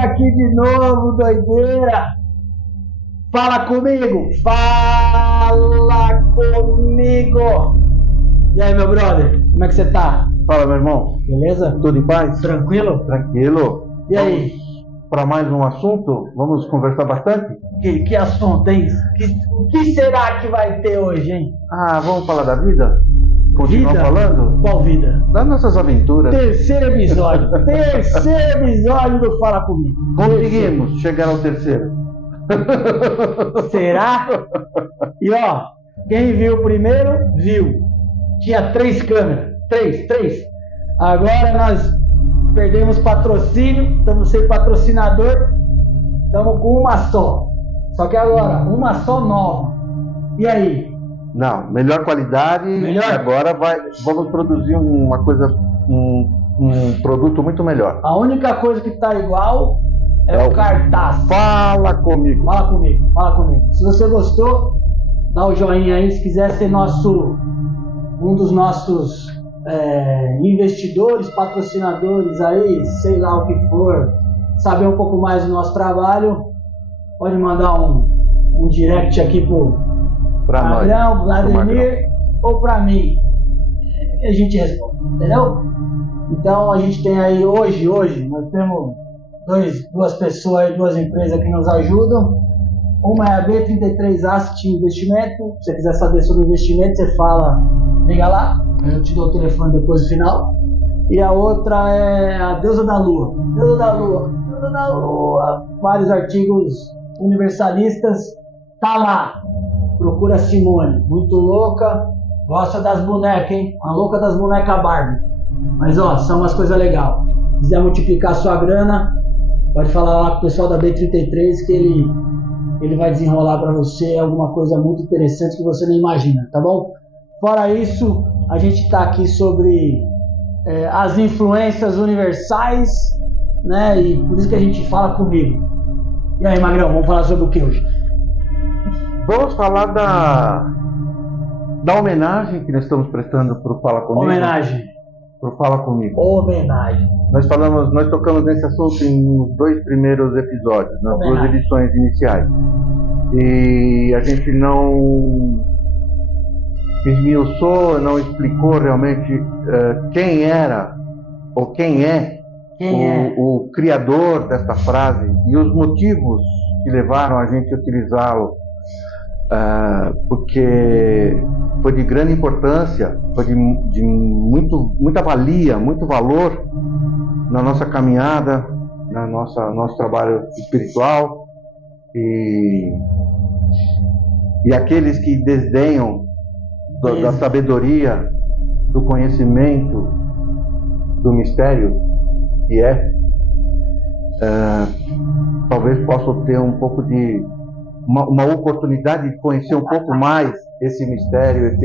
aqui de novo, doideira. Fala comigo. Fala comigo. E aí, meu brother? Como é que você tá? Fala, meu irmão. Beleza? Tudo em paz? Tranquilo? Tranquilo. E aí? Para mais um assunto? Vamos conversar bastante? Que assunto, hein? O que será que vai ter hoje, hein? Vamos falar da vida? Continuar Vida? falando? Qual vida? Das nossas aventuras. Terceiro episódio. Terceiro episódio do Fala Comigo. Conseguimos chegar ao terceiro. Será? E ó, quem viu o primeiro, viu. Tinha 3 câmeras. 3. Agora nós perdemos patrocínio, estamos sem patrocinador, estamos com uma só. Só que agora, uma só nova. E aí? Não, melhor qualidade. Melhor? Agora vamos produzir uma coisa, um produto muito melhor. A única coisa que tá igual é o cartaz. Fala comigo. Fala comigo. Se você gostou, dá o joinha aí. Se quiser ser um dos nossos investidores, patrocinadores aí, sei lá o que for, saber um pouco mais do nosso trabalho, pode mandar um direct aqui pra Magrão, Vladimir ou pra mim. E a gente responde, entendeu? Então a gente tem aí hoje nós temos duas pessoas aí, 2 empresas que nos ajudam. Uma é a B33 Asset Investimento. Se você quiser saber sobre investimento, você fala, liga lá, eu te dou o telefone depois do final. E a outra é a Deusa da Lua. Vários artigos universalistas. Tá lá. Procura a Simone. Muito louca. Gosta das bonecas, hein? A louca das bonecas Barbie. Mas ó, são umas coisas legais. Se quiser multiplicar a sua grana, pode falar lá com o pessoal da B33 que ele vai desenrolar para você alguma coisa muito interessante que você nem imagina, tá bom? Fora isso, a gente está aqui sobre as influências universais, né? E por isso que a gente fala comigo. E aí, Magrão, vamos falar sobre o que hoje? Vamos falar da homenagem que nós estamos prestando para o Fala Comigo. Homenagem. Pro Fala Comigo. Homenagem. Nós tocamos nesse assunto nos 2 primeiros episódios, nas 2 edições iniciais. E a gente não esmiuçou, não explicou realmente quem era ou quem é o criador dessa frase e os motivos que levaram a gente a utilizá-lo. Porque foi de grande importância, foi de muita valia, muito valor na nossa caminhada, nosso trabalho espiritual, e aqueles que desdenham da sabedoria, do conhecimento, do mistério que talvez possam ter um pouco de uma oportunidade de conhecer um pouco mais esse mistério,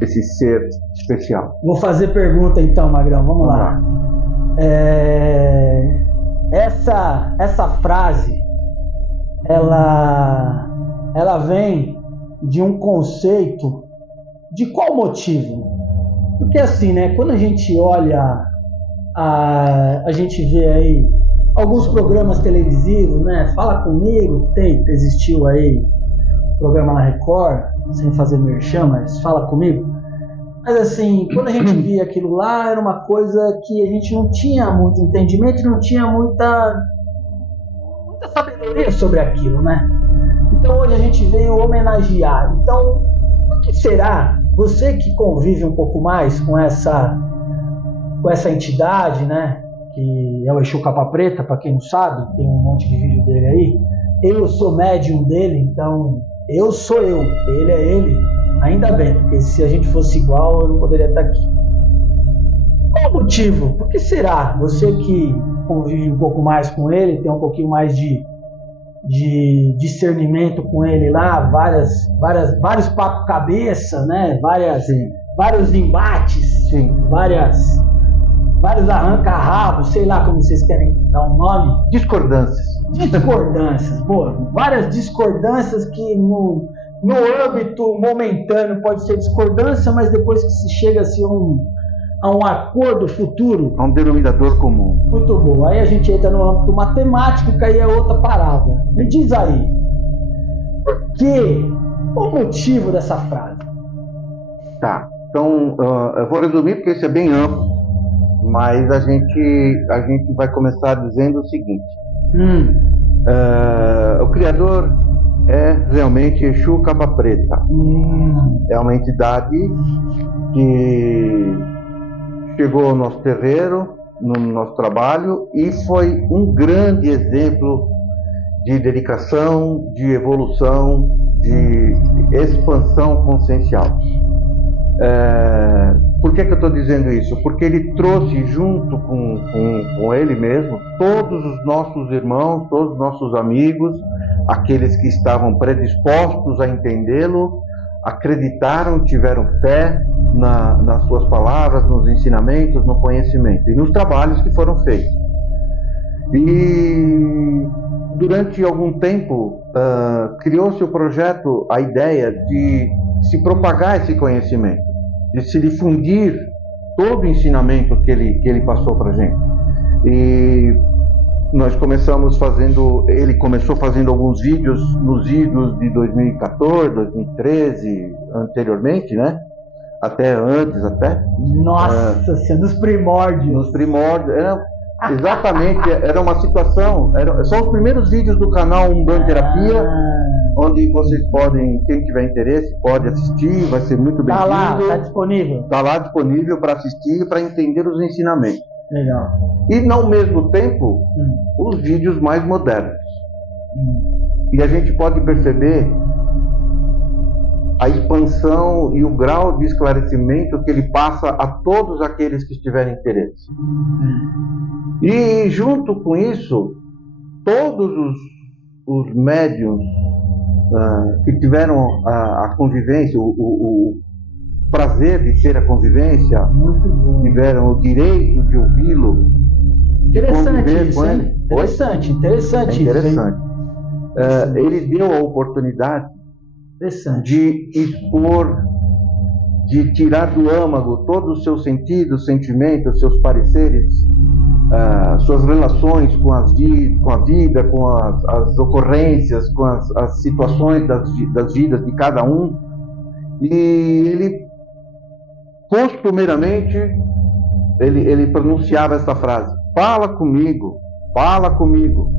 esse ser especial. Vou fazer pergunta então, Magrão, vamos lá. Essa frase, ela vem de um conceito de qual motivo? Porque assim, né, quando a gente olha, a gente vê aí alguns programas televisivos, né? Fala Comigo, existiu aí programa na Record, sem fazer merchan, mas Fala Comigo. Mas assim, quando a gente via aquilo lá, era uma coisa que a gente não tinha muito entendimento, não tinha muita sabedoria sobre aquilo, né? Então hoje a gente veio homenagear. Então, o que será? Você que convive um pouco mais com essa entidade, né? Que é o Exu Capa Preta, para quem não sabe, tem um monte de vídeo dele aí. Eu sou médium dele, então eu sou eu, ele é ele. Ainda bem, porque se a gente fosse igual, eu não poderia estar aqui. Qual o motivo? Por que será? Você que convive um pouco mais com ele, tem um pouquinho mais de discernimento com ele lá, vários papo cabeça, né? Vários embates, sim. vários arranca-rabos, sei lá como vocês querem dar um nome. Discordâncias, pô, várias discordâncias que no âmbito momentâneo pode ser discordância, mas depois que se chega a ser a um acordo futuro? A um denominador comum. Muito bom. Aí a gente entra no âmbito matemático, que aí é outra parada. Me diz aí, o motivo dessa frase? Tá. Então, eu vou resumir porque isso é bem amplo, mas a gente vai começar dizendo o seguinte. O Criador é realmente Exu Capa Preta. É uma entidade que chegou ao nosso terreiro, no nosso trabalho, e foi um grande exemplo de dedicação, de evolução, de expansão consciencial. Por que eu estou dizendo isso? Porque ele trouxe junto com ele mesmo todos os nossos irmãos, todos os nossos amigos, aqueles que estavam predispostos a entendê-lo, acreditaram, tiveram fé nas suas palavras, nos ensinamentos, no conhecimento e nos trabalhos que foram feitos. E durante algum tempo criou-se o projeto, a ideia de se propagar esse conhecimento, de se difundir todo o ensinamento que ele passou para a gente. E nós ele começou fazendo alguns vídeos nos idos de 2014, 2013, anteriormente, né? Até antes, até. Nossa, nos primórdios. Nos primórdios, exatamente, era uma situação, são os primeiros vídeos do canal Umbanda Terapia, onde vocês podem, quem tiver interesse, pode assistir, vai ser muito bem-vindo. Tá lá, tá disponível. Tá lá disponível para assistir, para entender os ensinamentos. Legal. E, ao mesmo tempo, os vídeos mais modernos. E a gente pode perceber a expansão e o grau de esclarecimento que ele passa a todos aqueles que tiverem interesse. E, junto com isso, todos os médiuns que tiveram a convivência, o prazer de ter a convivência, tiveram o direito de ouvi-lo, interessante isso, hein? Interessante. É interessante. Ele deu a oportunidade de expor, de tirar do âmago todos os seus sentidos, sentimentos, seus pareceres, suas relações com a vida, com as ocorrências, com as situações das vidas de cada um. E ele, costumeiramente, ele pronunciava essa frase: fala comigo, fala comigo.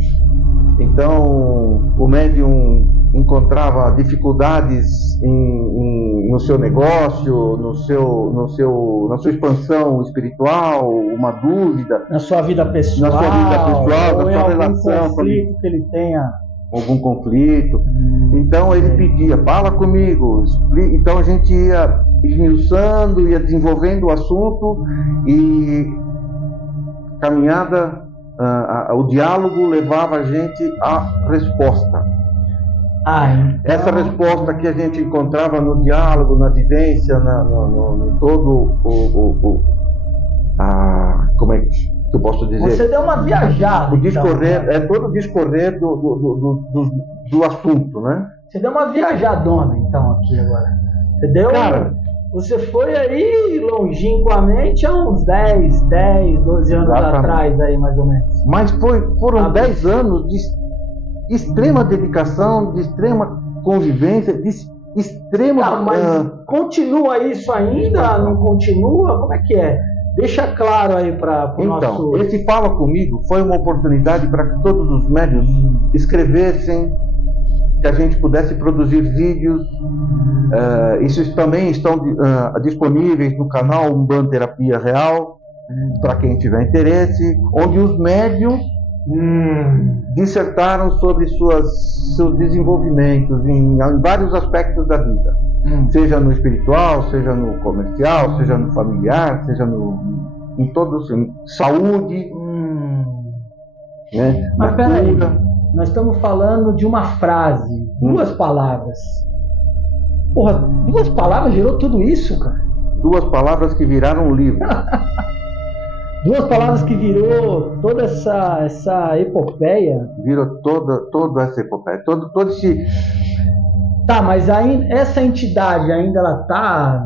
Então, o médium encontrava dificuldades no seu negócio, na sua expansão espiritual, uma dúvida. Na sua vida pessoal, na sua relação. Algum conflito que ele tenha. Algum conflito. Então ele pedia, fala comigo. Então a gente ia esmiuçando, ia desenvolvendo o assunto e caminhada, o diálogo levava a gente à resposta. Então... Essa resposta que a gente encontrava no diálogo, na vivência, no todo como é que eu posso dizer? Você deu uma viajada. O discorrer, todo o discorrer do assunto, né? Você deu uma viajadona, então, aqui agora. Você foi aí longínquamente há uns 10, 12 anos atrás, aí, mais ou menos. Mas foram 10 anos de extrema dedicação, de extrema convivência, de extrema... mas continua isso ainda? Não continua? Como é que é? Deixa claro aí para o nosso... Então, esse Fala Comigo foi uma oportunidade para que todos os médiuns escrevessem, que a gente pudesse produzir vídeos. Isso também estão disponíveis no canal Umbanda Terapia Real, para quem tiver interesse, onde os médiuns dissertaram sobre seus desenvolvimentos em vários aspectos da vida, seja no espiritual, seja no comercial, seja no familiar, seja em todos, saúde, né? Mas peraí, nós estamos falando de uma frase, 2 palavras. Porra, 2 palavras gerou tudo isso, cara? 2 palavras que viraram um livro. 2 palavras que virou toda essa epopeia. Virou toda essa epopeia. Todo esse... Tá, mas aí, essa entidade ainda ela tá...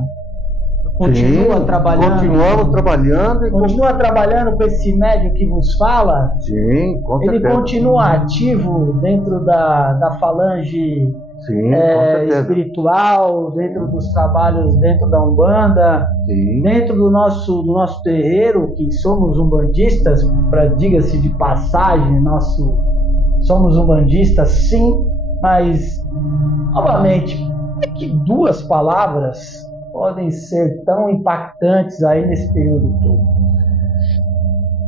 continua Sim, trabalhando? Continuamos trabalhando. Continua trabalhando com esse médium que vos fala? Sim, com Ele certeza. continua ativo dentro da falange Sim, com certeza. espiritual, dentro dos trabalhos dentro da Umbanda, Sim. dentro do nosso terreiro, que somos umbandistas, diga-se de passagem, somos umbandistas sim, mas, novamente, como é que duas palavras podem ser tão impactantes aí nesse período todo?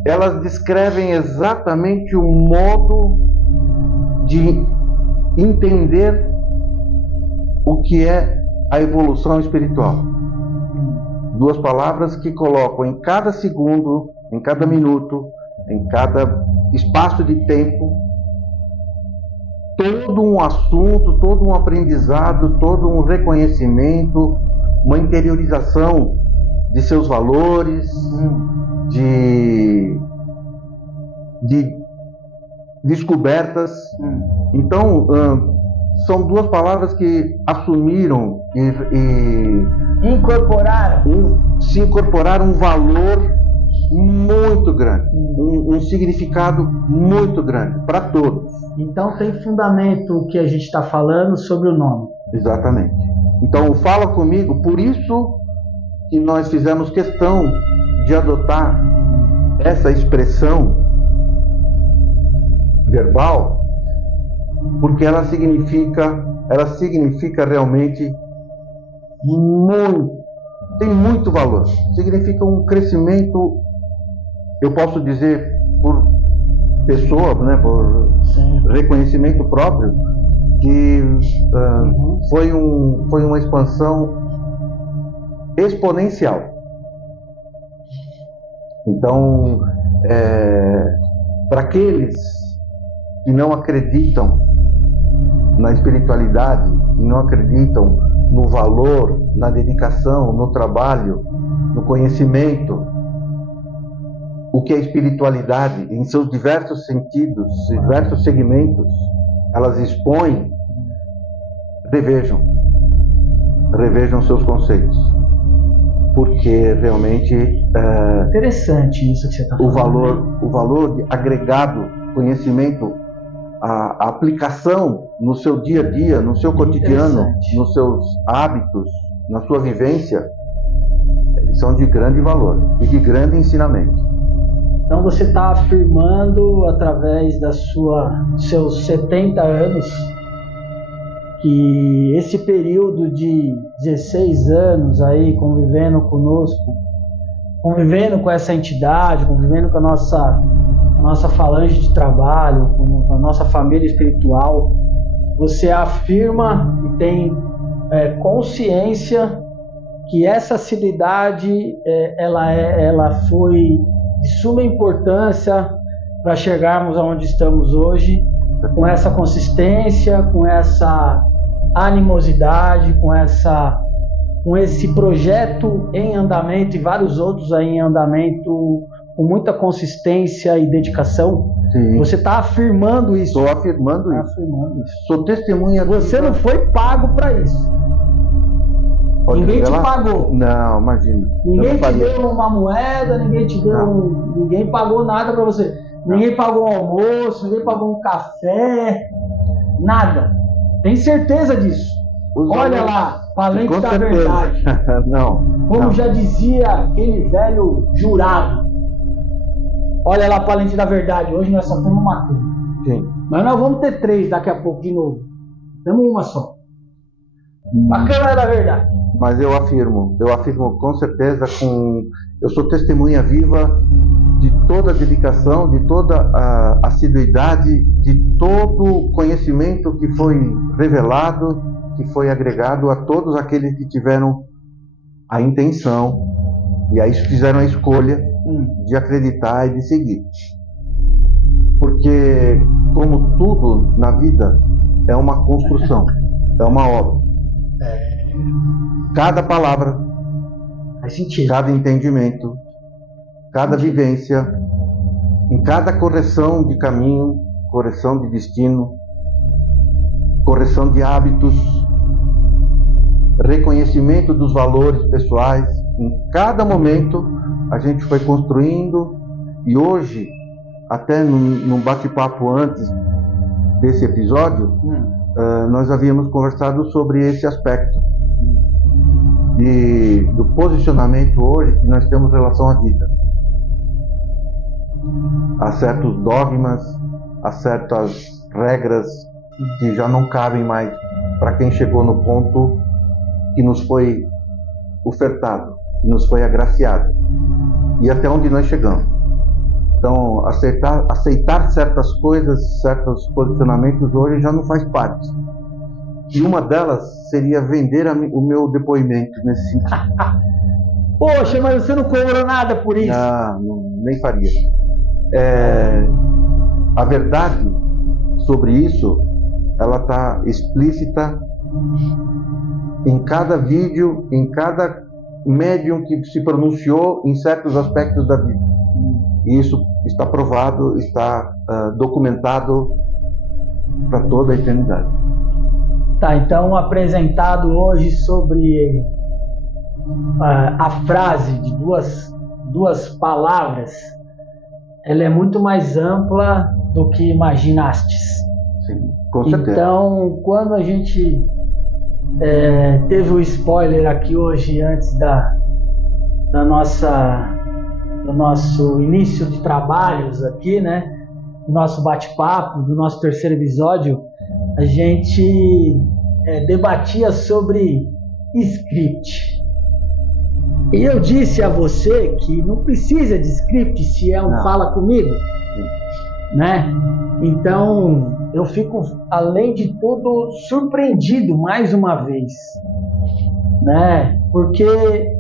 Elas descrevem exatamente o modo de entender o que é a evolução espiritual. Duas palavras que colocam em cada segundo, em cada minuto, em cada espaço de tempo, todo um assunto, todo um aprendizado, todo um reconhecimento, uma interiorização de seus valores, de descobertas. Então, são duas palavras que assumiram e se incorporaram um valor muito grande, um significado muito grande para todos. Então tem fundamento o que a gente está falando sobre o nome. Exatamente. Então, fala comigo, por isso que nós fizemos questão de adotar essa expressão verbal, porque ela significa realmente muito, tem muito valor. Significa um crescimento, eu posso dizer, por pessoa, né, por reconhecimento próprio, que foi uma expansão exponencial. Então, para aqueles que não acreditam na espiritualidade, que não acreditam no valor, na dedicação, no trabalho, no conhecimento, o que é espiritualidade em seus diversos sentidos, diversos segmentos, elas expõem, revejam seus conceitos, porque realmente interessante isso que você está falando. O valor de agregado, conhecimento, a aplicação no seu dia a dia, no seu cotidiano, nos seus hábitos, na sua vivência, eles são de grande valor e de grande ensinamento. Então você está afirmando, através seus 70 anos, que esse período de 16 anos aí convivendo conosco, convivendo com essa entidade, convivendo com a nossa falange de trabalho, com a nossa família espiritual, você afirma e tem consciência que essa assiduidade ela foi de suma importância para chegarmos aonde estamos hoje, com essa consistência, com essa animosidade, com esse projeto em andamento e vários outros aí em andamento, com muita consistência e dedicação. Sim. Você está afirmando isso. Estou afirmando isso. Sou testemunha. Você não foi pago para isso. Ninguém te pagou. Não, imagina. Ninguém te deu uma moeda, ninguém pagou nada para você. Ninguém pagou um almoço, ninguém pagou um café, nada. Tem certeza disso? Olha lá, Palente da Verdade. Como já dizia aquele velho jurado. Olha lá, Palente da Verdade. Hoje nós só temos uma câmera. Sim. Mas nós vamos ter 3 daqui a pouco de novo. Temos uma só. A câmera da verdade. Mas eu afirmo com certeza, eu sou testemunha viva de toda a dedicação, de toda a assiduidade, de todo o conhecimento que foi revelado, que foi agregado a todos aqueles que tiveram a intenção e aí fizeram a escolha de acreditar e de seguir. Porque, como tudo na vida, é uma construção, é uma obra. Cada palavra, faz sentido. Cada entendimento, cada vivência, em cada correção de caminho, correção de destino, correção de hábitos, reconhecimento dos valores pessoais, Em cada momento a gente foi construindo, e hoje, até num bate-papo antes desse episódio, nós havíamos conversado sobre esse aspecto do posicionamento hoje que nós temos em relação à vida. Há certos dogmas, há certas regras que já não cabem mais para quem chegou no ponto que nos foi ofertado, que nos foi agraciado, e até onde nós chegamos. Então, aceitar certas coisas, certos posicionamentos hoje já não faz parte. E uma delas seria vender o meu depoimento nesse sentido. Poxa, mas você não cobrou nada por isso. Não, nem faria. A verdade sobre isso, ela está explícita em cada vídeo, em cada médium que se pronunciou em certos aspectos da vida. E isso está provado, está documentado para toda a eternidade. Tá, então apresentado hoje sobre a frase de duas palavras, ela é muito mais ampla do que imaginastes. Sim, com certeza. Então, quando a gente teve o spoiler aqui hoje, antes do nosso início de trabalhos aqui, né? Do nosso bate-papo, do nosso terceiro episódio, a gente debatia sobre script. E eu disse a você que não precisa de script se é um fala comigo, né? Então, eu fico, além de tudo, surpreendido mais uma vez, né? Porque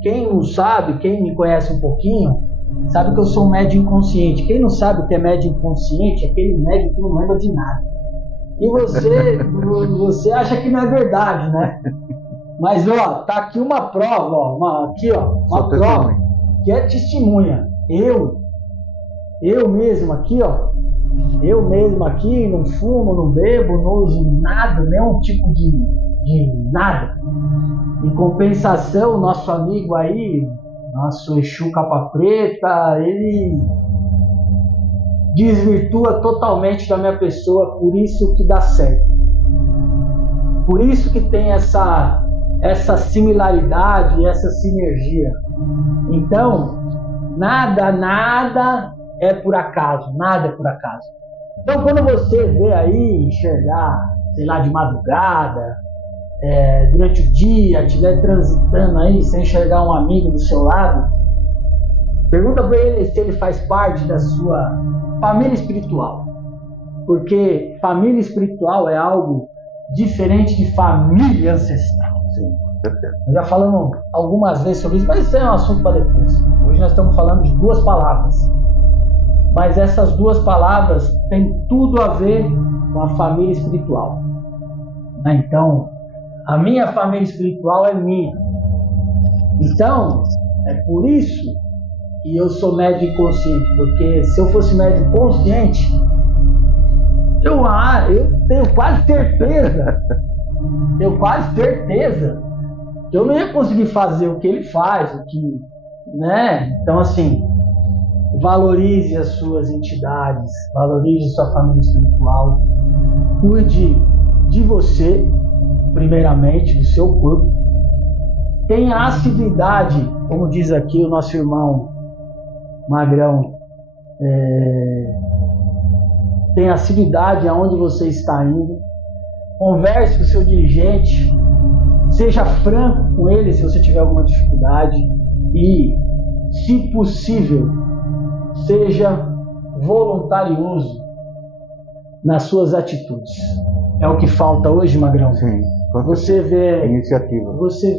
quem não sabe, quem me conhece um pouquinho, sabe que eu sou um médium inconsciente. Quem não sabe o que é médium inconsciente é aquele médium que não lembra de nada. E você acha que não é verdade, né? Mas, ó, tá aqui uma prova, ó, uma prova que é testemunha. Eu mesmo aqui, ó, não fumo, não bebo, não uso nada, nenhum tipo de nada. Em compensação, nosso amigo aí, nosso Exu Capa Preta, ele desvirtua totalmente da minha pessoa, por isso que dá certo. Por isso que tem essa similaridade, essa sinergia. Então, nada é por acaso, nada é por acaso. Então, quando você vê aí enxergar, sei lá, de madrugada, durante o dia, estiver transitando aí, sem enxergar um amigo do seu lado, pergunta para ele se ele faz parte da sua família espiritual. Porque família espiritual é algo diferente de família ancestral. Sim, com certeza. Nós já falamos algumas vezes sobre isso, mas isso é um assunto para depois. Hoje nós estamos falando de duas palavras. Mas essas duas palavras têm tudo a ver com a família espiritual. Então, a minha família espiritual é minha. Então, é por isso que eu sou médium inconsciente. Porque se eu fosse médium consciente, eu tenho quase certeza que eu não ia conseguir fazer o que ele faz, né? Então, assim, valorize as suas entidades, valorize sua família espiritual, cuide de você, primeiramente, do seu corpo. Tenha assiduidade, como diz aqui o nosso irmão Magrão, tenha assiduidade aonde você está indo. Converse com o seu dirigente, seja franco com ele se você tiver alguma dificuldade e, se possível, seja voluntarioso nas suas atitudes. É o que falta hoje, Magrão. Sim. Você vê iniciativa. Você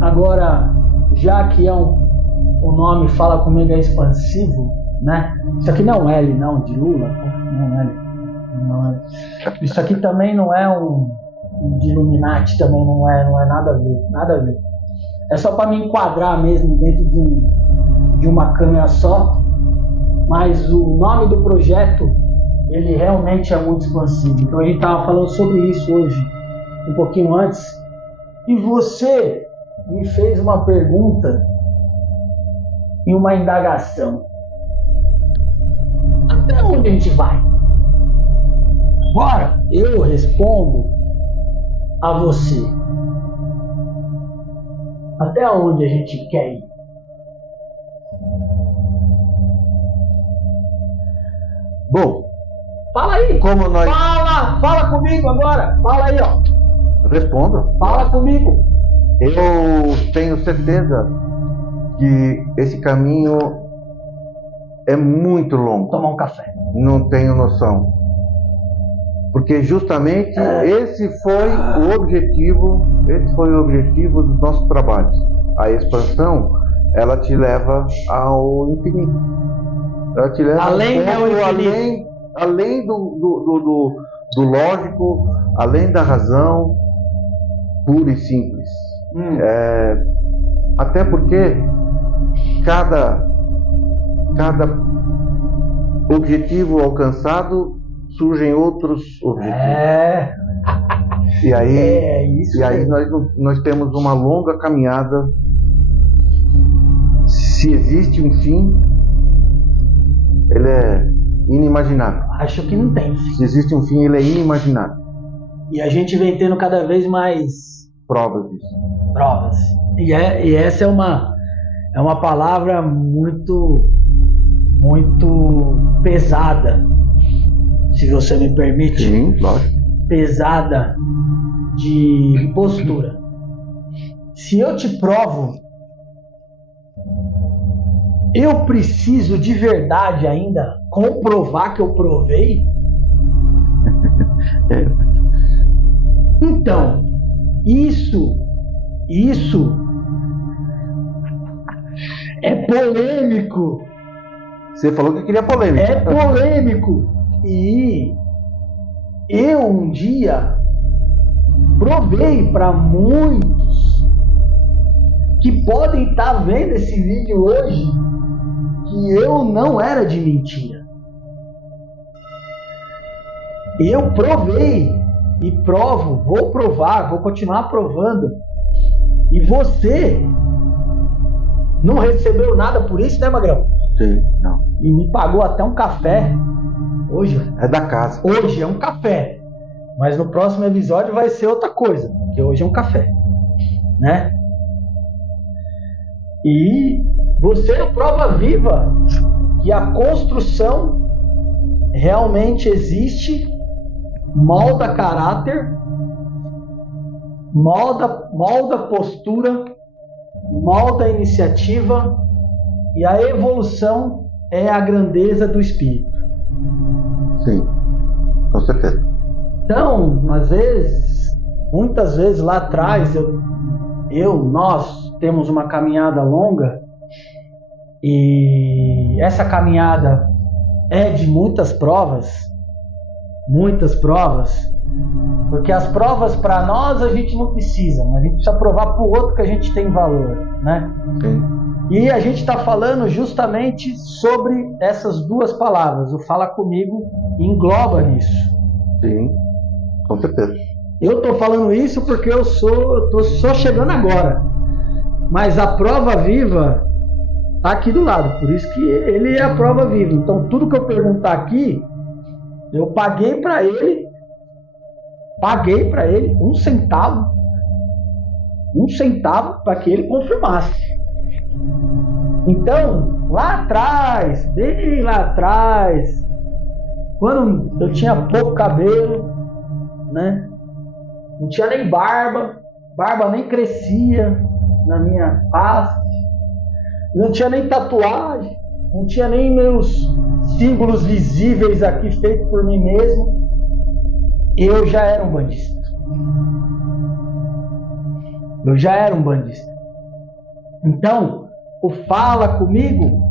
agora, já que o nome Fala Comigo é expansivo, né? Isso aqui não é L, não, de Lula, não é. Isso aqui também não é um de Illuminati, também não é nada a ver. É só para me enquadrar mesmo dentro de uma câmera só, mas o nome do projeto, ele realmente é muito expansivo. Então a gente estava falando sobre isso hoje, um pouquinho antes, e você me fez uma pergunta e uma indagação. Até onde a gente vai? Agora eu respondo a você. Até onde a gente quer ir? Bom, Fala aí. como nós... Fala comigo agora. Fala aí, ó. Respondo. Fala comigo. Eu tenho certeza que esse caminho é muito longo. Tomar um café. Não tenho noção. Porque justamente esse foi o objetivo dos nossos trabalhos. A expansão, ela te leva ao infinito. Ela te leva além do lógico, além da razão pura e simples. Até porque cada objetivo alcançado surgem outros objetivos. E aí nós temos uma longa caminhada. Se existe um fim, ele é inimaginável. Acho que não tem fim. Se existe um fim, ele é inimaginável. E a gente vem tendo cada vez mais provas disso. E essa é uma palavra muito pesada, se você me permite. Sim, lógico. Pesada de postura. Se eu te provo, eu preciso de verdade ainda comprovar que eu provei? Então, isso é polêmico. Você falou que queria polêmica. É polêmico. E eu um dia provei para muitos que podem estar vendo esse vídeo hoje que eu não era de mentira. Eu provei e provo, vou provar, vou continuar provando. E você não recebeu nada por isso, né, Magrão? Sim, não. E me pagou até um café. Hoje é da casa. Hoje é um café. Mas no próximo episódio vai ser outra coisa, porque hoje é um café, né? E você é a prova viva que a construção realmente existe, molda caráter, molda postura, molda iniciativa, e a evolução é a grandeza do espírito. Sim, com certeza. Então, muitas vezes lá atrás, nós temos uma caminhada longa, e essa caminhada é de muitas provas, porque as provas para nós a gente não precisa, mas a gente precisa provar para o outro que a gente tem valor, né? Sim. E a gente está falando justamente sobre essas duas palavras. O Fala Comigo engloba nisso. Sim, com certeza. Eu estou falando isso porque eu estou só chegando agora. Mas a prova viva está aqui do lado. Por isso que ele é a prova viva. Então tudo que eu perguntar aqui, eu paguei para ele um centavo para que ele confirmasse. Então, lá atrás, bem lá atrás, quando eu tinha pouco cabelo, né? Não tinha nem barba nem crescia na minha face, não tinha nem tatuagem, não tinha nem meus símbolos visíveis aqui feitos por mim mesmo, eu já era um bandista. Então, o Fala Comigo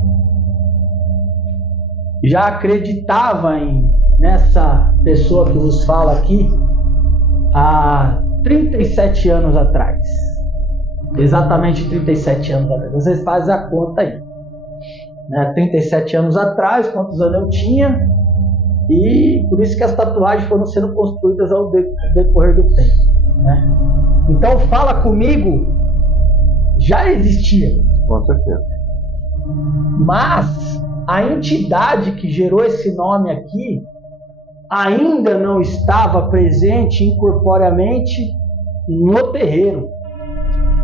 já acreditava nessa pessoa que vos fala aqui há 37 anos atrás. Exatamente 37 anos atrás. Vocês fazem a conta aí. 37 anos atrás, quantos anos eu tinha? E por isso que as tatuagens foram sendo construídas ao decorrer do tempo, né? Então, Fala Comigo já existia. Com certeza. Mas a entidade que gerou esse nome aqui ainda não estava presente incorporeamente no terreiro.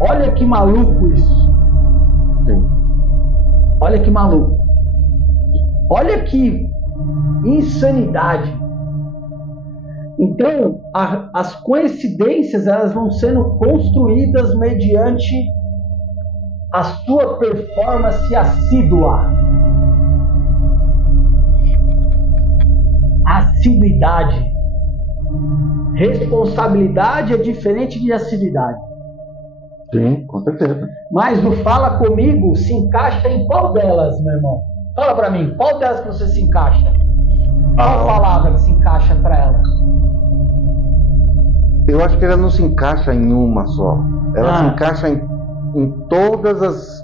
Olha que maluco isso. Sim. Olha que maluco. Olha que insanidade. Então, as coincidências, elas vão sendo construídas mediante a sua performance assídua. Assiduidade. Responsabilidade é diferente de assiduidade. Sim, com certeza. Mas no Fala Comigo se encaixa em qual delas, meu irmão? Fala pra mim, qual delas que você se encaixa? Qual palavra que se encaixa pra ela? Eu acho que ela não se encaixa em uma só. Ela se encaixa em todas as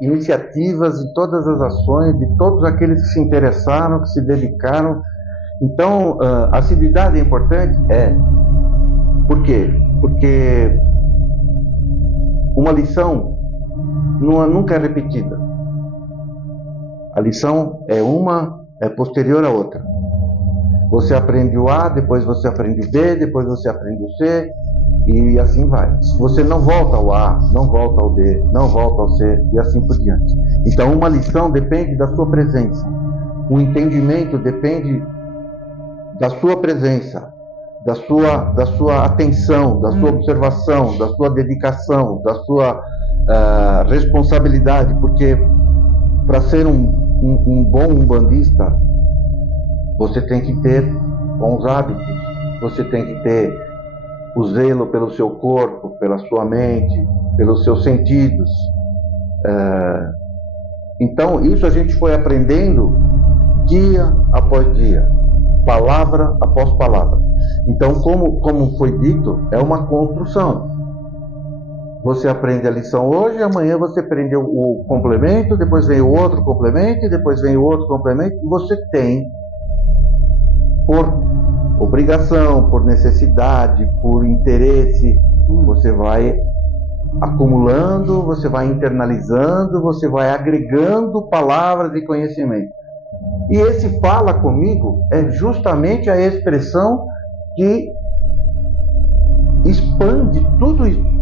iniciativas e todas as ações de todos aqueles que se interessaram, que se dedicaram. Então, a assiduidade é importante? É. Por quê? Porque uma lição nunca é repetida. A lição é posterior à outra. Você aprende o A, depois você aprende o B, depois você aprende o C, e assim vai. Você não volta ao A, não volta ao B, não volta ao C, e assim por diante. Então, uma lição depende da sua presença. O entendimento depende da sua presença, da sua atenção, da sua observação, da sua dedicação, da sua responsabilidade, porque para ser um bom umbandista, você tem que ter bons hábitos, você tem que ter o zelo pelo seu corpo, pela sua mente, pelos seus sentidos. Então, isso a gente foi aprendendo dia após dia, palavra após palavra. Então, como foi dito, é uma construção. Você aprende a lição hoje, amanhã você aprende o complemento, depois vem o outro complemento, depois vem o outro complemento, e você tem, por obrigação, por necessidade, por interesse, você vai acumulando, você vai internalizando, você vai agregando palavras e conhecimento. E esse Fala Comigo é justamente a expressão que expande tudo isso.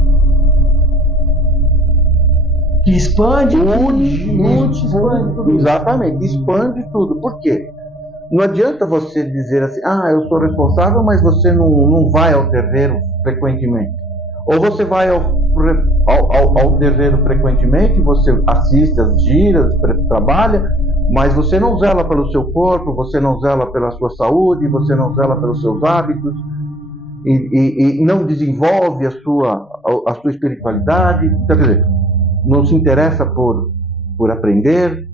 Que expande, expande tudo. Exatamente, expande tudo. Por quê? Não adianta você dizer assim, eu sou responsável, mas você não vai ao terreiro frequentemente. Ou você vai ao terreiro frequentemente, você assiste às giras, trabalha, mas você não zela pelo seu corpo, você não zela pela sua saúde, você não zela pelos seus hábitos, e não desenvolve a sua espiritualidade. Quer dizer, não se interessa por aprender,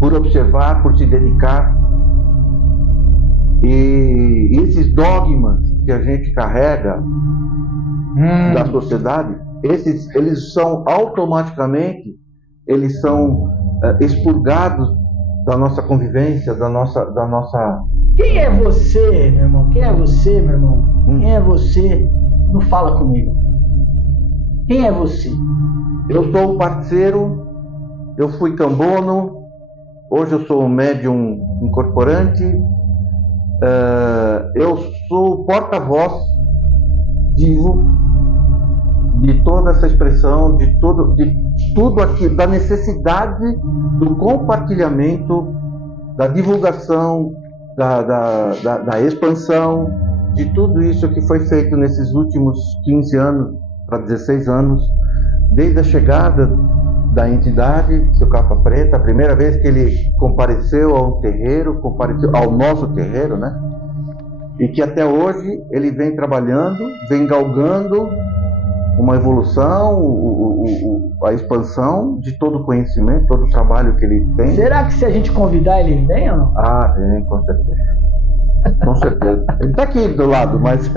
por observar, por se dedicar. E esses dogmas que a gente carrega da sociedade, eles são automaticamente, eles são expurgados da nossa convivência, da nossa... Quem é você, meu irmão? Quem é você, meu irmão? Quem é você? Não fala comigo. Quem é você? Eu sou o parceiro, eu fui cambono, hoje eu sou um médium incorporante, eu sou o porta-voz vivo de toda essa expressão, de tudo aquilo, da necessidade do compartilhamento, da divulgação, da expansão, de tudo isso que foi feito nesses últimos 15 anos para 16 anos, desde a chegada da entidade, seu Capa Preta, a primeira vez que ele compareceu ao terreiro, compareceu ao nosso terreiro, né? E que até hoje ele vem trabalhando, vem galgando uma evolução, a expansão de todo o conhecimento, todo o trabalho que ele tem. Será que se a gente convidar ele vem ou não? Vem, com certeza. Com certeza. Ele está aqui do lado, mas...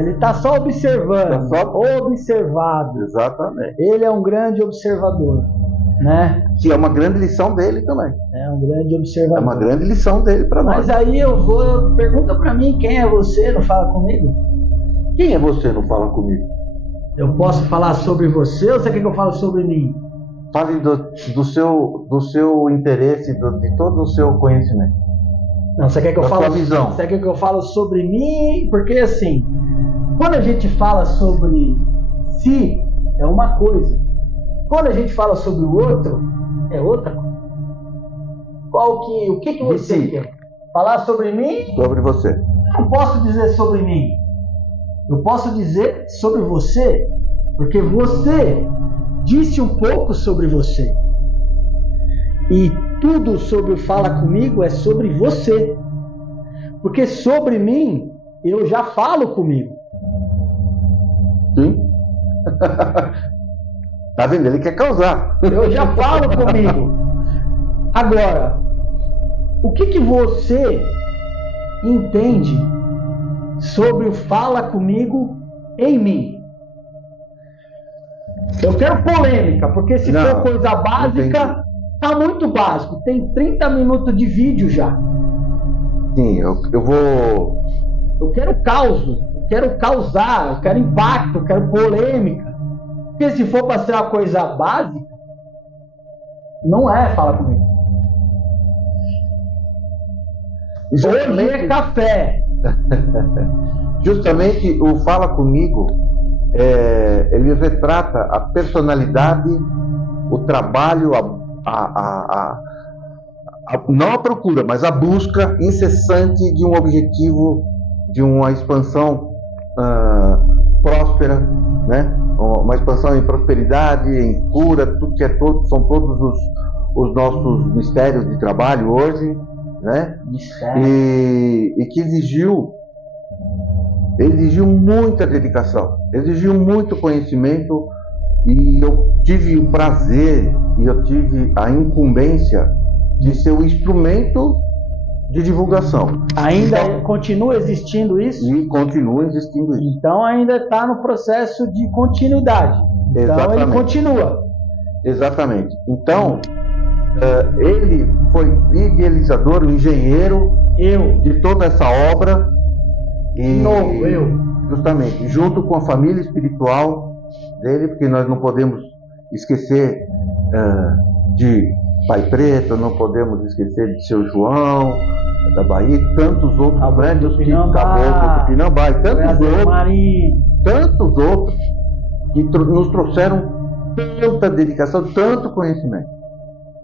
ele está só observando. Está só observado. Exatamente. Ele é um grande observador, né? Que é uma grande lição dele também. É um grande observador. É uma grande lição dele para nós. Mas aí pergunta para mim, quem é você? Não fala comigo? Quem é você? Não fala comigo? Eu posso falar sobre você ou você quer que eu fale sobre mim? Fale do seu interesse, de todo o seu conhecimento. Não, você quer que eu fale? Visão. Você quer que eu fale sobre mim? Porque assim, quando a gente fala sobre si, é uma coisa. Quando a gente fala sobre o outro, é outra coisa. O que você quer? Falar sobre mim? Sobre você. Eu não posso dizer sobre mim. Eu posso dizer sobre você, porque você disse um pouco sobre você. E tudo sobre o Fala Comigo é sobre você. Porque sobre mim, eu já falo comigo. Sim. Tá vendo? Ele quer causar. Eu já falo comigo. Agora, o que você entende sobre o Fala Comigo em mim? Eu quero polêmica, porque se for coisa básica, tá muito básico. Tem 30 minutos de vídeo já. Sim, eu vou... Eu quero caos, eu quero causar, eu quero impacto, eu quero polêmica. Porque se for para ser uma coisa básica, não é Fala Comigo. Hoje é café. Justamente o Fala Comigo, ele retrata a personalidade, o trabalho, não a procura, mas a busca incessante de um objetivo, de uma expansão próspera, né? Uma expansão em prosperidade, em cura, tudo que são todos os nossos mistérios de trabalho hoje, né? E que exigiu muita dedicação, exigiu muito conhecimento, e eu tive o prazer e eu tive a incumbência de ser o instrumento de divulgação. Ainda continua existindo isso? E continua existindo isso. Então ainda está no processo de continuidade. Então ele continua. Exatamente. Então ele foi idealizador, o engenheiro de toda essa obra. Justamente, junto com a família espiritual dele, porque nós não podemos esquecer de Pai Preto, não podemos esquecer de Seu João, da Bahia, e tantos outros grandes, Caboclo do Pinambá, e tantos outros que nos trouxeram tanta dedicação, tanto conhecimento,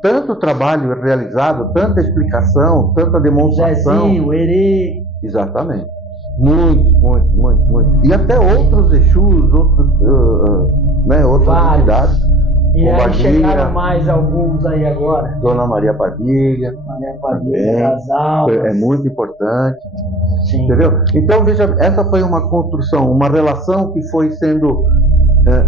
tanto trabalho realizado, tanta explicação, tanta demonstração. Zezinho, Herê. Exatamente. Muito. E até outros Exus, outras entidades. E aí chegaram mais alguns aí agora. Dona Maria Padilha. Das Almas. É muito importante. Sim. Entendeu? Então, veja, essa foi uma construção, uma relação que foi sendo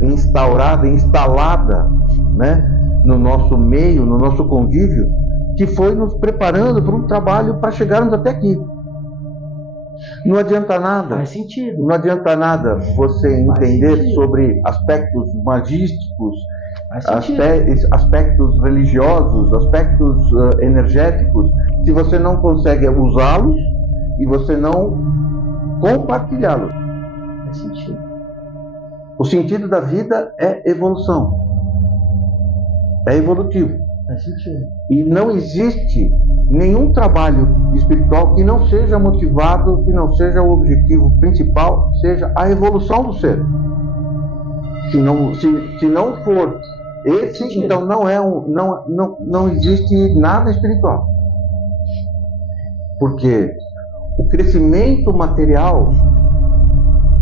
instalada, né, no nosso meio, no nosso convívio, que foi nos preparando para um trabalho para chegarmos até aqui. Não adianta nada. Faz sentido. Não adianta nada você entender sobre aspectos magísticos, aspectos religiosos, aspectos energéticos, se você não consegue usá-los e você não compartilhá-los. Faz sentido. O sentido da vida é evolução. É evolutivo. Faz sentido. E não existe nenhum trabalho espiritual que não seja motivado, que não seja o objetivo principal, seja a evolução do ser. Se não for esse, então não existe nada espiritual. Porque o crescimento material,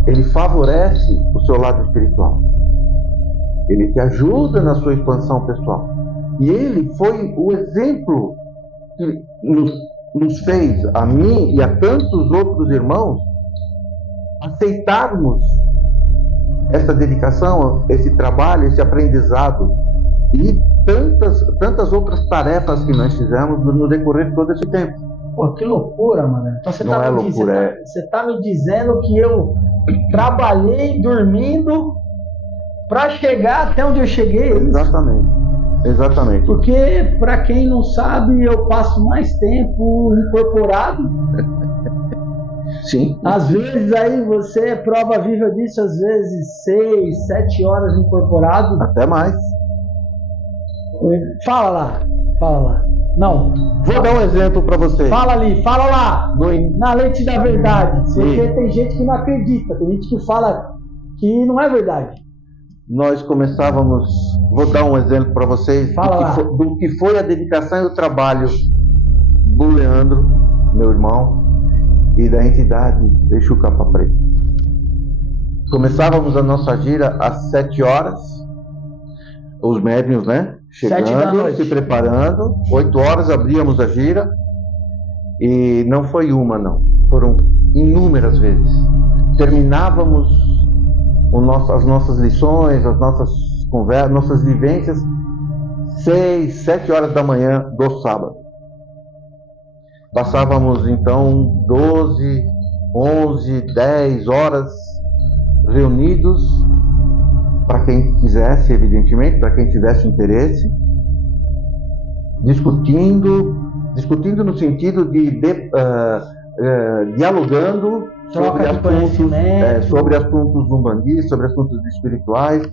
ele favorece o seu lado espiritual. Ele te ajuda na sua expansão pessoal. E ele foi o exemplo que nos fez, a mim e a tantos outros irmãos, aceitarmos essa dedicação, esse trabalho, esse aprendizado e tantas outras tarefas que nós fizemos no decorrer de todo esse tempo. Pô, que loucura, mano. Então você Você tá me dizendo que eu trabalhei dormindo para chegar até onde eu cheguei? Exatamente. Porque, para quem não sabe, eu passo mais tempo incorporado. Sim. Às vezes aí você é prova viva disso, às vezes 6, 7 horas incorporado. Até mais. Fala lá. Não. Vou dar um exemplo para você. Fala ali, fala lá. Na lente da verdade. Sim. Porque tem gente que não acredita, tem gente que fala que não é verdade. Nós começávamos, vou dar um exemplo para vocês do que foi a dedicação e o trabalho do Leandro, meu irmão, e da entidade Exu Capa Preta. Começávamos a nossa gira às 7 horas, os médiuns, né? Chegando, se preparando, 8 horas abríamos a gira, e não foi uma, não, foram inúmeras vezes. Terminávamos as nossas lições, as nossas conversas, nossas vivências, 6, 7 horas da manhã do sábado. Passávamos então 12, 11, 10 horas reunidos, para quem quisesse, evidentemente, para quem tivesse interesse, discutindo no sentido de dialogando sobre assuntos umbandistas, sobre assuntos espirituais,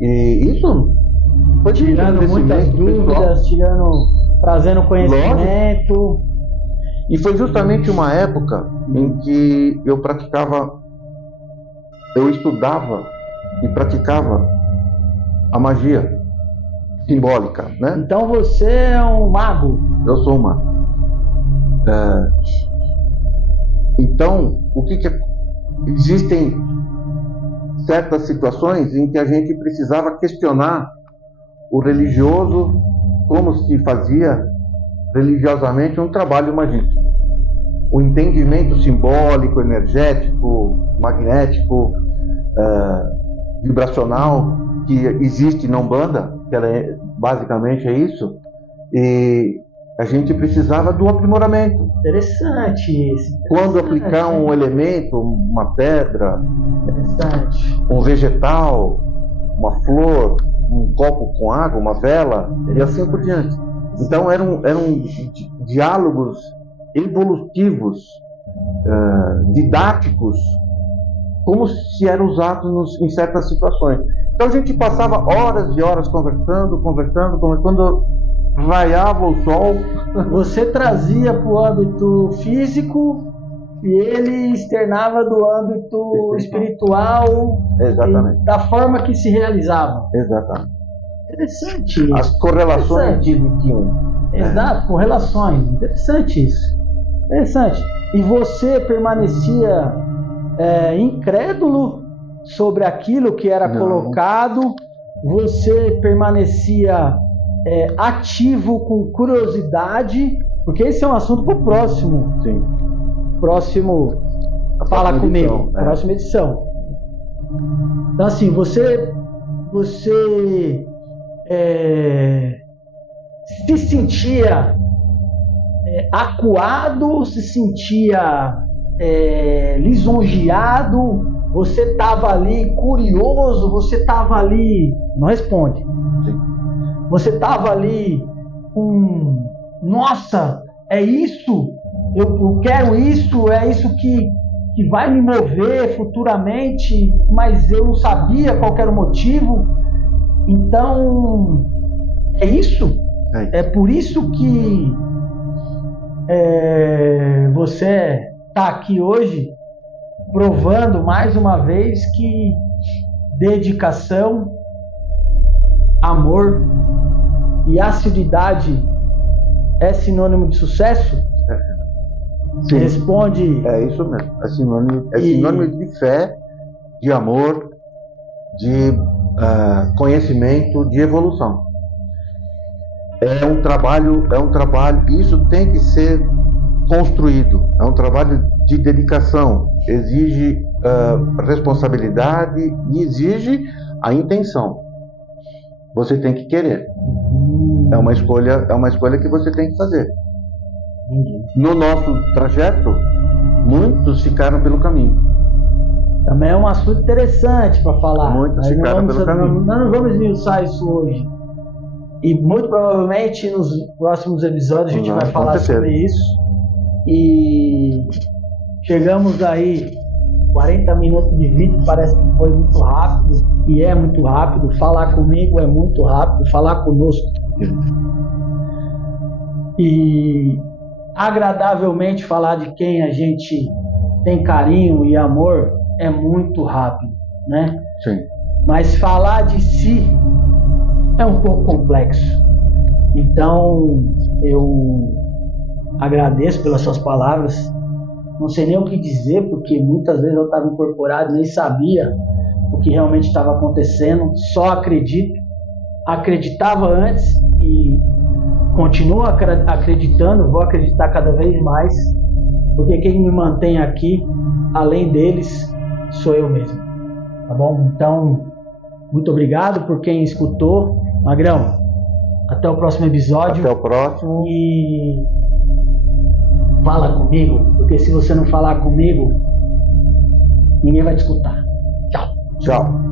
e isso foi tirando muitas dúvidas, trazendo conhecimento. Lógico. E foi justamente uma época em que eu estudava e praticava a magia simbólica, né? Então você é um mago? Eu sou um mago. Então, existem certas situações em que a gente precisava questionar o religioso, como se fazia religiosamente um trabalho magístico. O entendimento simbólico, energético, magnético, vibracional que existe na Umbanda, que basicamente é isso, e a gente precisava do aprimoramento. Interessante isso. Quando aplicar um elemento, uma pedra, um vegetal, uma flor, um copo com água, uma vela, e assim por diante. Então eram diálogos evolutivos, didáticos, como se eram usados em certas situações. Então a gente passava horas e horas conversando, quando raiava o sol. Você trazia para o âmbito físico e ele externava do âmbito espiritual. Exatamente. Da forma que se realizava. Exatamente. Interessante isso. As correlações existiam. Exato, correlações. Interessante isso. Interessante. E você permanecia incrédulo sobre aquilo que era colocado? Você permanecia ativo, com curiosidade? Porque esse é um assunto para o próximo. Sim. Fala comigo. Próxima edição. Então assim, você se sentia acuado, se sentia lisonjeado, você estava ali curioso, você estava ali, não responde. Sim. Você estava ali com, nossa, é isso, eu quero isso, é isso que vai me mover futuramente, mas eu não sabia qual era o motivo. Então, é isso? É por isso que você está aqui hoje, provando mais uma vez que dedicação, amor e assiduidade é sinônimo de sucesso? Sim. Responde. É isso mesmo. É sinônimo de fé, de amor, de conhecimento, de evolução. É um trabalho, isso tem que ser construído. É um trabalho de dedicação. Exige responsabilidade e exige a intenção. Você tem que querer. É uma escolha que você tem que fazer. No nosso trajeto, muitos ficaram pelo caminho. Também é um assunto interessante para falar. Muitos ficaram pelo caminho. Nós não vamos esmiuçar isso hoje. E muito provavelmente nos próximos episódios a gente vai falar sobre isso. E chegamos aí 40 minutos de vídeo, parece que foi muito rápido, e é muito rápido. Falar comigo é muito rápido, falar conosco. E agradavelmente falar de quem a gente tem carinho e amor é muito rápido, né? Sim. Mas falar de si é um pouco complexo. Então eu agradeço pelas suas palavras. Não sei nem o que dizer, porque muitas vezes eu estava incorporado, nem sabia o que realmente estava acontecendo. Só acredito. Acreditava antes e continuo acreditando, vou acreditar cada vez mais, porque quem me mantém aqui, além deles, sou eu mesmo. Tá bom? Então, muito obrigado por quem escutou. Magrão, até o próximo episódio. Até o próximo. E fala comigo, porque se você não falar comigo, ninguém vai te escutar. Tchau. Tchau.